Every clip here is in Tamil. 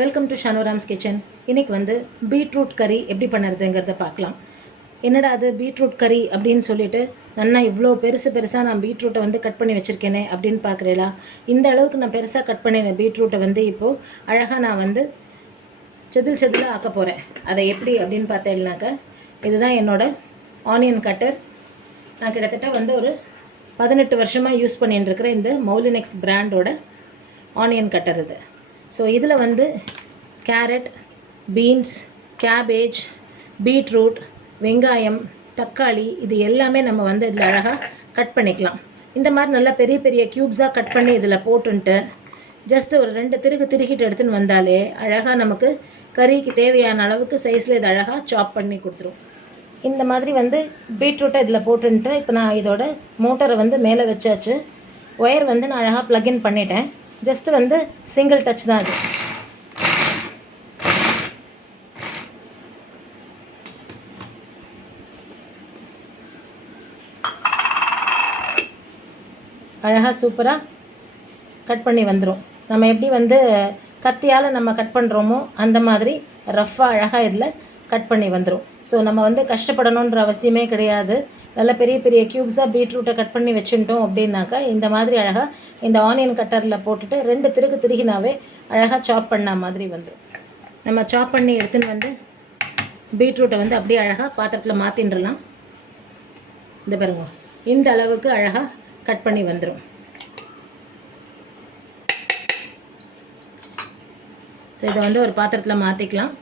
Welcome to ஷானோராம்ஸ் kitchen. இன்றைக்கி வந்து பீட்ரூட் கறி எப்படி பண்ணுறதுங்கிறத பார்க்கலாம். என்னடா அது பீட்ரூட் கறி அப்படின்னு சொல்லிட்டு நல்லா இவ்வளோ பெருசாக நான் பீட்ரூட்டை வந்து கட் பண்ணி வச்சுருக்கேனே அப்படின்னு பார்க்குறீங்களா? இந்த அளவுக்கு நான் பெருசாக கட் பண்ணின பீட்ரூட்டை வந்து இப்போது அழகாக நான் வந்து செதிலாக ஆக்க போகிறேன். அதை எப்படி அப்படின்னு பார்த்தேன்னாக்கா, இதுதான் என்னோடய ஆனியன் கட்டர். நான் கிட்டத்தட்ட வந்து ஒரு 18 வருஷமாக யூஸ் பண்ணிட்டு இருக்கிற இந்த மௌலினெக்ஸ் பிராண்டோட ஆனியன் கட்டர் இது. ஸோ இதில் வந்து கேரட், பீன்ஸ், கேபேஜ், பீட்ரூட், வெங்காயம், தக்காளி இது எல்லாமே நம்ம வந்து இதில் அழகாக கட் பண்ணிக்கலாம். இந்த மாதிரி நல்லா பெரிய பெரிய க்யூப்ஸாக கட் பண்ணி இதில் போட்டுன்ட்டு ஜஸ்ட்டு ஒரு 2 திருகிட்டு எடுத்துன்னு வந்தாலே அழகாக நமக்கு கறிக்கு தேவையான அளவுக்கு சைஸில் இது அழகாக சாப் பண்ணி கொடுத்துரும். இந்த மாதிரி வந்து பீட்ரூட்டை இதில் போட்டுன்ட்டு இப்போ நான் இதோட மோட்டரை வந்து மேலே வச்சாச்சு. ஒயர் வந்து நான் அழகாக ப்ளக்இன் பண்ணிட்டேன். ஜஸ்ட்டு வந்து சிங்கிள் டச் தான் அது. அழகாக சூப்பராக கட் பண்ணி வந்துடும். நம்ம எப்படி வந்து கத்தியால் நம்ம கட் பண்ணுறோமோ அந்த மாதிரி ரஃப்பாக அழகாக இதில் கட் பண்ணி வந்துடும். ஸோ நம்ம வந்து கஷ்டப்படணுன்ற அவசியமே கிடையாது. நல்ல பெரிய பெரிய க்யூப்ஸாக பீட்ரூட்டை கட் பண்ணி வச்சுட்டோம் அப்படின்னாக்கா இந்த மாதிரி அழகாக இந்த ஆனியன் கட்டரில் போட்டுட்டு 2 திருகினாவே அழகாக சாப் பண்ண மாதிரி வந்துடும். நம்ம சாப் பண்ணி எடுத்துன்னு வந்து பீட்ரூட்டை வந்து அப்படியே அழகாக பாத்திரத்தில் மாற்றின்றலாம். இந்த பாருங்க, இந்த அளவுக்கு அழகாக கட் பண்ணி வந்துடும். ஸோ இதை வந்து ஒரு பாத்திரத்தில் மாற்றிக்கலாம்.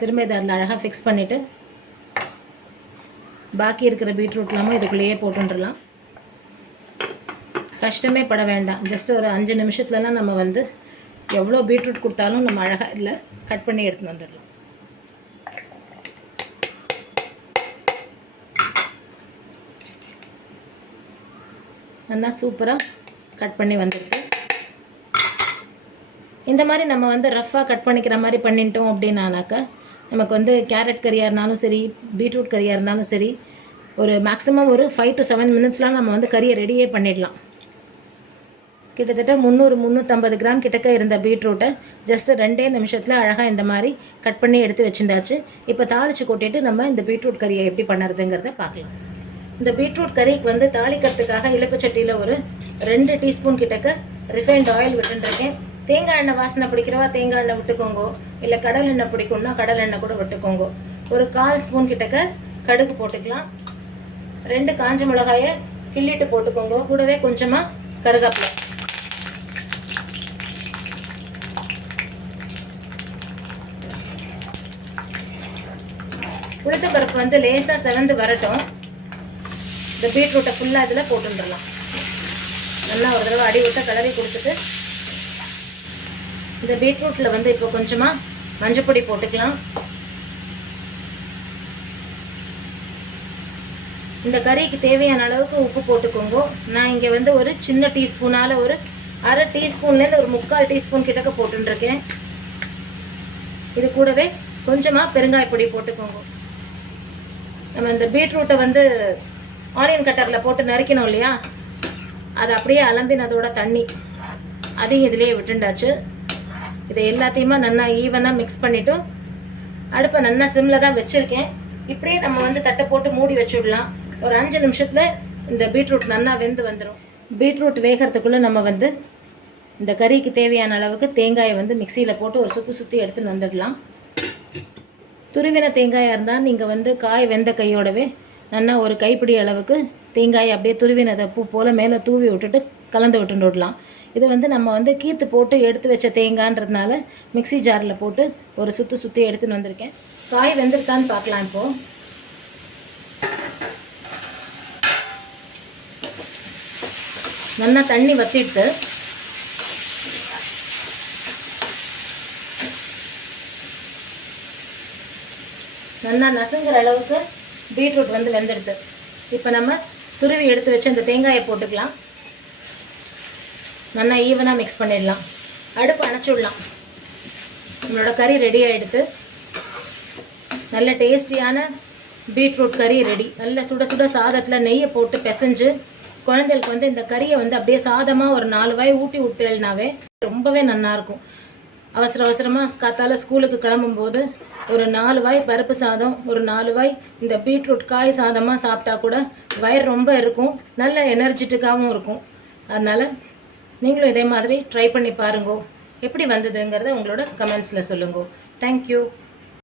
திரும்ப இதை அதில் அழகாக ஃபிக்ஸ் பண்ணிவிட்டு பாக்கி இருக்கிற பீட்ரூட் இல்லாமல் இதுக்குள்ளேயே போட்டுடலாம். கஷ்டமே பட வேண்டாம். ஜஸ்ட் ஒரு 5 நிமிஷத்துலலாம் நம்ம வந்து எவ்வளோ பீட்ரூட் கொடுத்தாலும் நம்ம அழகாக இதில் கட் பண்ணி எடுத்துன்னு வந்துடலாம். நல்லா சூப்பராக கட் பண்ணி வந்துடுது. இந்த மாதிரி நம்ம வந்து ரஃப்பாக கட் பண்ணிக்கிற மாதிரி பண்ணிட்டோம் அப்படின்னாக்கா நமக்கு வந்து கேரட் கறியாக இருந்தாலும் சரி, பீட்ரூட் கறியாக இருந்தாலும் சரி, ஒரு மேக்ஸிமம் ஒரு 5 to 7 மினிட்ஸ்லாம் நம்ம வந்து கறியை ரெடியே பண்ணிடலாம். கிட்டத்தட்ட 300-350 கிராம் கிட்டக்க இருந்த பீட்ரூட்டை ஜஸ்ட்டு 2 நிமிஷத்தில் அழகாக இந்த மாதிரி கட் பண்ணி எடுத்து வச்சுருந்தாச்சு. இப்போ தாளித்து கொட்டிட்டு நம்ம இந்த பீட்ரூட் கறியை எப்படி பண்ணுறதுங்கிறத பார்க்கலாம். இந்த பீட்ரூட் கறிக்கு வந்து தாளிக்கிறதுக்காக இலப்பு சட்டியில் ஒரு 2 டீஸ்பூன் கிட்டக்க ரிஃபைண்ட் ஆயில் விட்டுருக்கேன். தேங்காய் எண்ணெய் வாசனை பிடிக்கிறவா தேங்காய் எண்ணெய் விட்டுக்கோங்க, இல்லை கடல் எண்ணெய் பிடிக்கும்னா கடல் எண்ணெய் கூட விட்டுக்கோங்க. ஒரு 1/4 ஸ்பூன் கிட்டக்க கடுகு போட்டுக்கலாம். 2 காஞ்ச மிளகாயை கிள்ளிட்டு போட்டுக்கோங்க. கூடவே கொஞ்சமாக கருவேப்பிலை. உளுத்த பருப்பு வந்து லேசாக செவந்து வரட்டும். இந்த பீட்ரூட்டை ஃபுல்லாக இதில் போட்டுடலாம். நல்லா ஒரு தடவை அடி விட்டு கலரி கொடுத்துட்டு இந்த பீட்ரூட்டில் வந்து இப்போ கொஞ்சமாக மஞ்சப்பொடி போட்டுக்கலாம். இந்த கறிக்கு தேவையான அளவுக்கு உப்பு போட்டுக்கோங்க. நான் இங்கே வந்து ஒரு சின்ன டீஸ்பூனால் ஒரு 1/2 டீஸ்பூன்லேருந்து ஒரு 3/4 டீஸ்பூன் கிட்டக்க போட்டுருக்கேன். இது கூடவே கொஞ்சமாக பெருங்காயப்பொடி போட்டுக்கோங்க. நம்ம இந்த பீட்ரூட்டை வந்து ஆனியன் கட்டரில் போட்டு நறுக்கணும் இல்லையா, அது அப்படியே அலம்பினதோட தண்ணி அதையும் இதிலே விட்டுண்டாச்சு. இதை எல்லாத்தையுமே நல்லா ஈவனாக மிக்ஸ் பண்ணிவிட்டு அடுப்பை நல்லா சிம்மில் தான் வச்சுருக்கேன். இப்படியே நம்ம வந்து தட்டை போட்டு மூடி வச்சுடலாம். ஒரு 5 நிமிஷத்தில் இந்த பீட்ரூட் நல்லா வெந்து வந்துடும். பீட்ரூட் வேகிறதுக்குள்ளே நம்ம வந்து இந்த கறிக்கு தேவையான அளவுக்கு தேங்காயை வந்து மிக்சியில் போட்டு ஒரு சுற்றி எடுத்துன்னு வந்துடலாம். துருவின தேங்காயாக இருந்தால் நீங்கள் வந்து காய் வெந்த கையோடவே நல்லா ஒரு கைப்பிடி அளவுக்கு தேங்காயை அப்படியே துருவினதை பூ போல் மேலே தூவி விட்டுட்டு கலந்து விடலாம். இது வந்து நம்ம வந்து கீத்து போட்டு எடுத்து வச்ச தேங்காய்ன்றதுனால மிக்சி ஜாரில் போட்டு ஒரு சுற்றி எடுத்துன்னு வந்திருக்கேன். காய் வெந்திருக்கான்னு பார்க்கலாம். இப்போது நல்லா தண்ணி வற்றிட்டு நல்லா நசுங்கிற அளவுக்கு பீட்ரூட் வந்து வெந்துடுது. இப்போ நம்ம துருவி எடுத்து வச்சு அந்த தேங்காயை போட்டுக்கலாம். நல்லா ஈவனாக மிக்ஸ் பண்ணிடலாம். அடுப்பு அணைச்சிடலாம். நம்மளோட கறி ரெடி ஆகிடுது. நல்ல டேஸ்டியான பீட்ரூட் கறி ரெடி. நல்ல சுட சுட சாதத்தில் நெய்யை போட்டு பிசைஞ்சு குழந்தைகளுக்கு வந்து இந்த கறியை வந்து அப்படியே சாதமாக ஒரு 4 வாய் ஊட்டி விட்டுனாவே ரொம்பவே நல்லாயிருக்கும். அவசர அவசரமாக காத்தால ஸ்கூலுக்கு கிளம்பும்போது ஒரு 4 வாய் பருப்பு சாதம், ஒரு 4 வாய் இந்த பீட்ரூட் காய் சாதமாக சாப்பிட்டா கூட வயிறு ரொம்ப இருக்கும், நல்ல எனர்ஜெட்டிக்காகவும் இருக்கும். அதனால் நீங்களும் இதே மாதிரி ட்ரை பண்ணி பாருங்கோ. எப்படி வந்ததுங்கிறத உங்களோட கமெண்ட்ஸில் சொல்லுங்கோ. தேங்க்யூ.